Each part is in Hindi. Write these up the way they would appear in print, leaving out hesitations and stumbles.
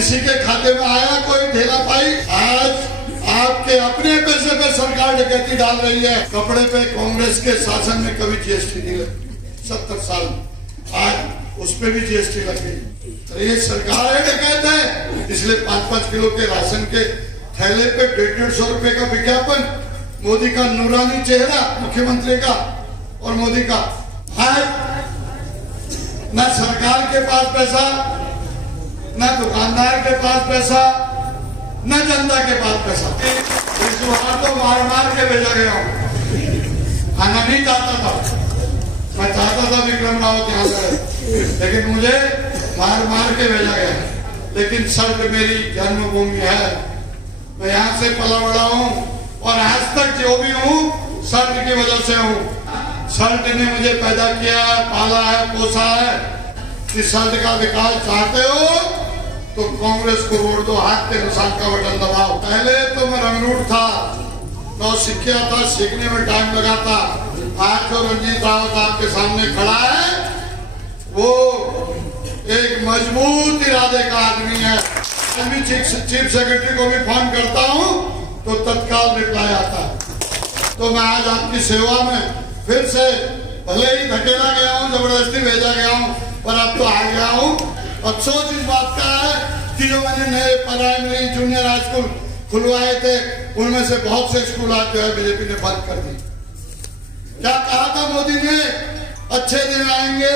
किसी के खाते में आया कोई ढेला पाई? आज आपके अपने पैसे पे सरकार डकैती डाल रही है। कपड़े पे कांग्रेस के शासन में कभी जीएसटी नहीं लगी 70 साल में, आज उस पे भी जीएसटी लग गई। तो ये सरकार है डकैत है, इसलिए 5-5 किलो के राशन के थैले पे 150-150 रुपए का विज्ञापन। मोदी का नूरानी चेहरा, मुख्यमंत्री का और मोदी का। आज न सरकार के पास पैसा, न दुकानदार के पास पैसा, न जनता के पास पैसा। इस बार तो मार मार के भेजा गया हूँ। आना नहीं चाहता था, मैं चाहता था विक्रम रावत यहाँ से, लेकिन मुझे मार मार के भेजा गया। लेकिन सर्ट मेरी जन्मभूमि है, मैं यहाँ से पला बड़ा हूँ और आज तक जो भी हूँ सर्ट की वजह से हूँ। सर्ट ने मुझे पैदा किया है, पाला है, पोसा है। कि सर्ट का विकास चाहते हो तो कांग्रेस को वोट दो, हाथ के निशान का बटन दबाओ। पहले तो मैं रंगरूट था, तो सीखा था, सीखने में टाइम लगा था। आज जो रंजीत रावत आपके सामने खड़ा है वो एक मजबूत इरादे का आदमी है। मैं चीफ सेक्रेटरी को भी फोन करता हूँ तो तत्काल रिप्लाई आता है। तो मैं आज आपकी सेवा में फिर से, भले ही धकेला गया हूँ, जबरदस्ती भेजा गया हूँ, पर अब तो आ गया हूँ। अफसोस इस बात का है कि जो मैंने नए प्राइमरी जूनियर हाई स्कूल खुलवाए थे उनमें से बहुत से स्कूल आज जो है बीजेपी ने बंद कर दी। क्या कहा था मोदी ने? अच्छे दिन आएंगे,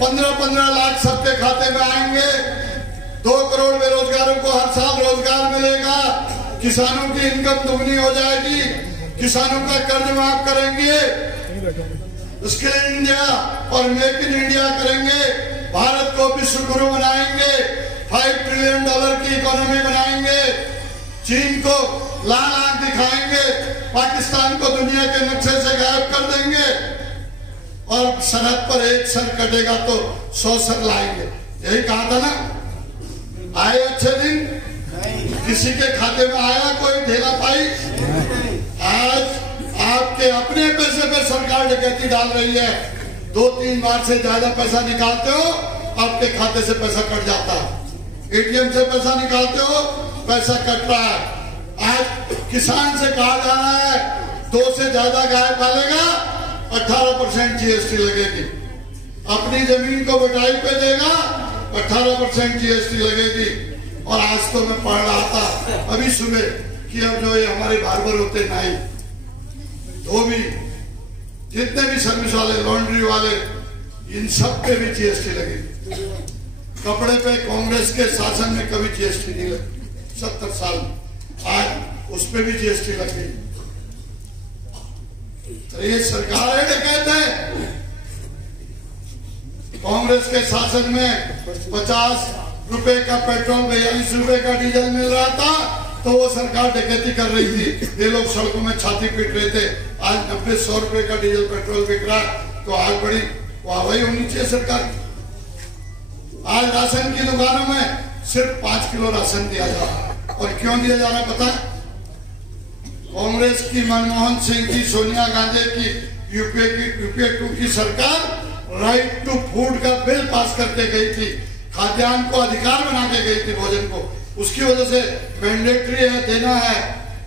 15-15 लाख सबके खाते में आएंगे, 2 करोड़ बेरोजगारों को हर साल रोजगार मिलेगा, किसानों की इनकम दुगनी हो जाएगी, किसानों का कर्ज माफ करेंगे, स्किल इंडिया और मेक इन इंडिया करेंगे, भारत को विश्व गुरु बनाएंगे, $5 ट्रिलियन की इकोनॉमी बनाएंगे, चीन को लाल आंख दिखाएंगे, पाकिस्तान को दुनिया के नक्शे से गायब कर देंगे और सरहद पर एक सर कटेगा तो 100 सर लाएंगे। यही कहा था ना। आए अच्छे दिन? किसी के खाते में आया कोई ढेला पाई? आज आपके अपने पैसे पे सरकार डकैती डाल रही है। 2-3 बार से ज्यादा पैसा निकालते हो, आपके खाते से पैसा कट जाता है। एटीएम से पैसा निकालते हो, पैसा कट रहा है। आज किसान से कहा जा रहा है 2 से ज्यादा गाय पालेगा 18% जीएसटी लगेगी। अपनी जमीन को बटाई पे देगा 18% जीएसटी लगेगी। और आज तो मैं पढ़ रहा था अभी सुबह कि अब जो ये हमारे बार्बर होते नाई, धोबी, जितने भी सर्विस वाले, लॉन्ड्री वाले, इन सब पे भी जीएसटी लगेगी। कपड़े पे कांग्रेस के शासन में कभी जीएसटी नहीं लगी 70 साल में, आज उस पे भी जीएसटी लग गई। तो ये सरकार है डकैत है। कांग्रेस के शासन में 50 रुपए का पेट्रोल, 42 रुपए का डीजल मिल रहा था तो वो सरकार डकैती कर रही थी। ये लोग सड़कों में छाती पीट रहे थे। आज 90-100 रुपए का डीजल पेट्रोल बिक रहा है तो आज बड़ी वाहवाही होनी चाहिए सरकार की। आज राशन की दुकानों में सिर्फ 5 किलो राशन दिया जा रहा है। और क्यों दिया जा रहा है पता है? कांग्रेस की, मनमोहन सिंह की, सोनिया गांधी की, यूपीए 2 की सरकार राइट टू फूड का बिल पास करके गई थी। खाद्यान्न को अधिकार बना के गई थी, भोजन को। उसकी वजह से मैंडेटरी है, देना है,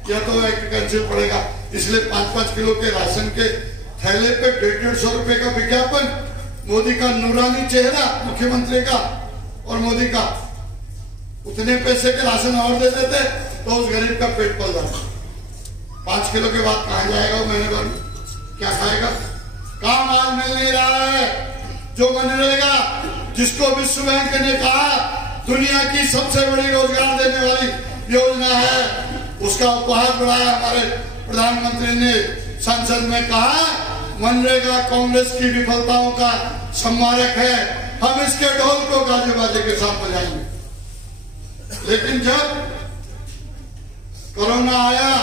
या तो एक्ट कैंसिल पड़ेगा। इसलिए 5-5 किलो के राशन के थैले पे 150-150 रुपए का विज्ञापन। मोदी का नूरानी चेहरा, मुख्यमंत्री का और मोदी का। उतने पैसे के राशन और दे देते तो उस गरीब का पेट पल जाता। 5 किलो के बाद कहाँ जाएगा वो महीने भर? क्या खाएगा? काम आज मिल नहीं रहा है। जो मनरेगा, जिसको विश्व बैंक ने कहा दुनिया की सबसे बड़ी रोजगार देने वाली योजना है, उसका उपहार बढ़ाया हमारे प्रधानमंत्री ने। संसद में कहा मनरेगा कांग्रेस की विफलताओं का सम्मारक है, हम इसके ढोल को गाजे बाजे के साथ बजाएंगे। लेकिन जब कोरोना आया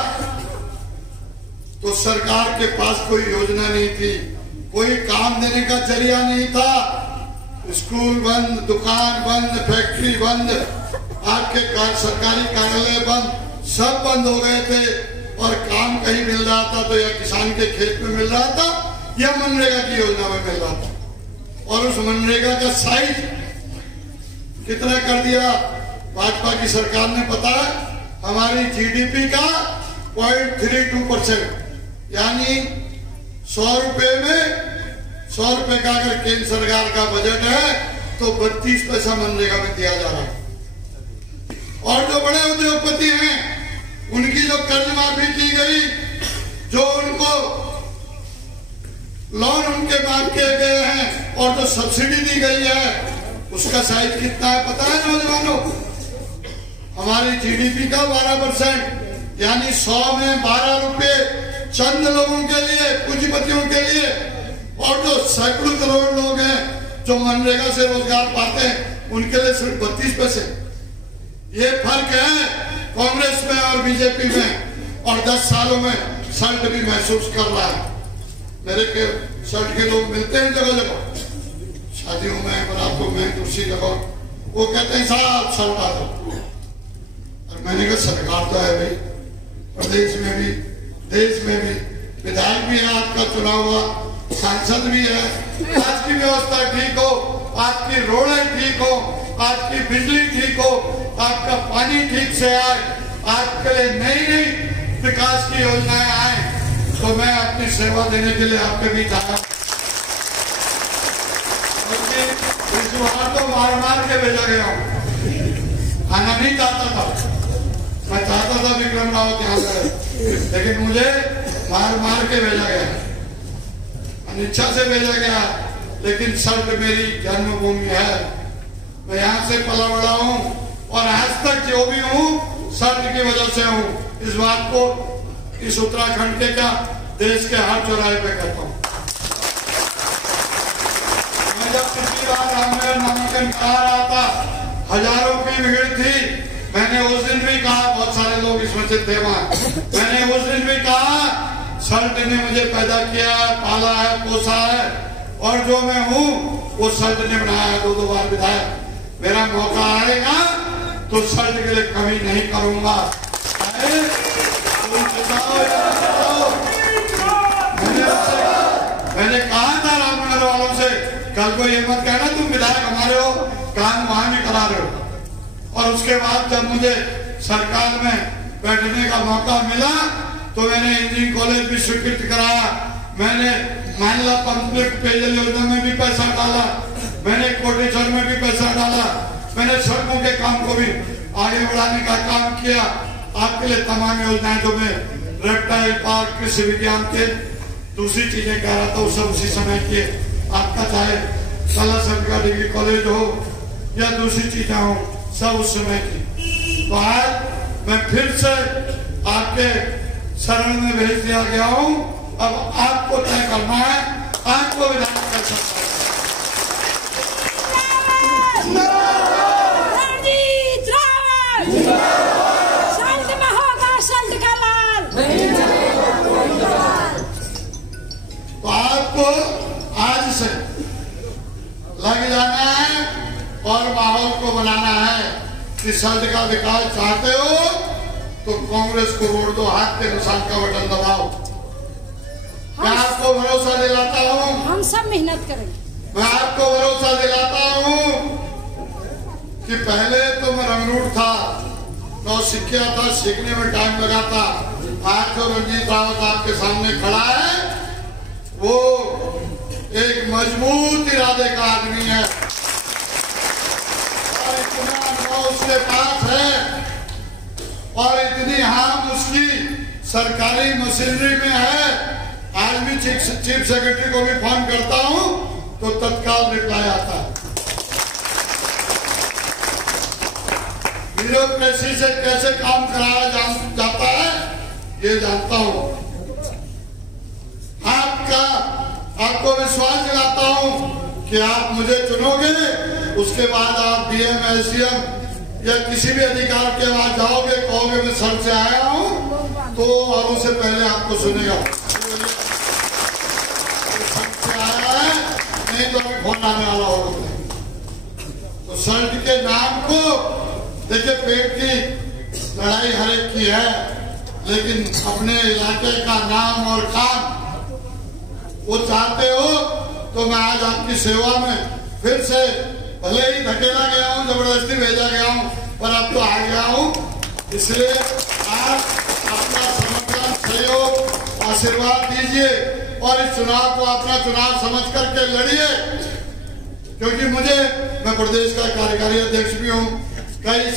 तो सरकार के पास कोई योजना नहीं थी, कोई काम देने का जरिया नहीं था। स्कूल बंद, दुकान बंद, फैक्ट्री बंद, आपके सरकारी कार्यालय बंद, सब बंद हो गए थे। और काम कहीं मिल रहा था तो या किसान के खेत में मिल रहा था या मनरेगा की योजना में मिल रहा था। और उस मनरेगा का साइज कितना कर दिया? भाजपा की सरकार ने पता है हमारी जीडीपी का 0.32%, यानी 100 रुपए में 100 रुपए का अगर केंद्र सरकार का बजट है तो 32 पैसा मनरेगा में दिया जा रहा है। और जो बड़े उद्योगपति हैं उनकी जो कर्ज माफी की गई, जो उनको लोन उनके माफ किए गए हैं और जो सब्सिडी दी गई है उसका साइज कितना है पता है नौजवानों? हमारी जीडीपी का 12%, यानी 100 में 12 रुपए चंद लोगों के लिए, पूंजीपतियों के लिए। और जो सैकड़ों करोड़ लोग हैं जो मनरेगा से रोजगार पाते हैं उनके लिए सिर्फ 32 पैसे। ये फर्क है कांग्रेस में और बीजेपी में, और 10 सालों में शर्ट भी महसूस कर रहा है। मेरे के शर्ट के लोग मिलते हैं जगह जगह, शादियों में, बरातों में, दूसरी जगह, वो कहते हैं साहब शर्ट आ दो। और मैंने कहा सरकार तो है भाई, प्रदेश में भी, देश में भी, विधायक भी है, आपका चुना हुआ सांसद भी है। आज की व्यवस्था ठीक हो, आपकी रोडें ठीक हो, आपकी बिजली ठीक हो, आपका पानी ठीक से आए, आपके लिए नई नई विकास की योजनाएं आए, तो मैं अपनी सेवा देने के लिए आपके बीच आया। इस बार तो मार मार के भेजा गया हूँ, आना नहीं चाहता था। मैं चाहता था विक्रम रावत यहाँ से, लेकिन मुझे मार मार के भेजा गया, अनिच्छा से भेजा गया। लेकिन शर्ट मेरी जन्मभूमि है, मैं यहाँ से पला बड़ा हूँ और आज तक जो भी हूँ शर्ट की वजह से हूँ। इस बात को इस उत्तराखंड के क्या, देश के हर चौराहे पे कहता हूँ। मैं जब पिछली बार रामनगर नामांकन करा रहा था, हजारों की भीड़ थी। मैंने उस दिन भी कहा, बहुत सारे लोग इसमें से थे वहां, मैंने उस दिन भी कहा शर्ट ने मुझे पैदा किया है, पाला है, पोसा है, और जो मैं हूँ वो शर्ट ने बनाया है। 2 बार विधायक। मेरा मौका आएगा तो शर्ट के लिए कमी नहीं करूंगा। मैंने कहा था रामनगर वालों से, कल को ये मत कहना तुम विधायक हमारे हो, काम वहां भी करा रहे हो। और उसके बाद जब मुझे सरकार में बैठने का मौका मिला तो मैंने इंजीनियरिंग कॉलेज भी स्वीकृत कराया, मैंने मानला पंप पेयजल योजना में भी पैसा डाला, मैंने कोटेश्वर में भी पैसा डाला, मैंने सड़कों के काम को भी आगे बढ़ाने का काम किया। आपके लिए तमाम योजनाएं जो मैं रेप्टाइल पार्क, कृषि विज्ञान के दूसरी चीजें कह रहा था वो सब उसी समय किए। आपका चाहे कला संस्कार डिग्री कॉलेज हो या दूसरी चीजें हो, सब उस समय की। तो आज मैं फिर से आपके शरण में भेज दिया गया हूं। अब आपको तय करना है, आपको विधान कर सकता है। तो आपको आज से लग जाना है और माहौल को बनाना है कि शल्ट का विकास चाहते हो तो कांग्रेस को वोट दो, हाथ के निशान का बटन दबाओ। मैं आपको भरोसा दिलाता हूँ, हम सब मेहनत करेंगे। मैं आपको भरोसा दिलाता हूँ कि पहले तो मैं रंगरूट था, नौसिखिया था, सीखने में टाइम लगा था। आज जो रणजीत रावत आपके सामने खड़ा है वो एक मजबूत इरादे का आदमी है और इतना अनुभव उसके पास है और इतनी हाम उसकी सरकारी मशीनरी में है। आज भी चीफ सेक्रेटरी को भी फोन करता हूं तो तत्काल रिप्लाई आता है। ब्यूरोक्रेसी से कैसे काम कराया जाता है ये जानता हूं। आपको विश्वास दिलाता हूं कि आप मुझे चुनोगे, उसके बाद आप डीएम, एसडीएम या किसी भी अधिकार के बाद जाओगे, कहोगे मैं सर से आया हूं, तो औरों से पहले आपको सुनेगा। सर से आया है, नहीं तो अभी फोन आने वाला होगा। तो सल्ट के नाम को देखिए, पेट की लड़ाई हर एक की है, लेकिन अपने इलाके का नाम और काम वो चाहते हो तो मैं आज आपकी सेवा में फिर से, भले ही धकेला गया हूं, जबरदस्ती भेजा गया हूं, पर अब तो आ गया हूँ, इसलिए आप अपना समर्थन, सहयोग, आशीर्वाद दीजिए और इस चुनाव को अपना चुनाव समझ करके लड़िए, क्योंकि मैं प्रदेश का कार्यकारी अध्यक्ष भी हूँ। कई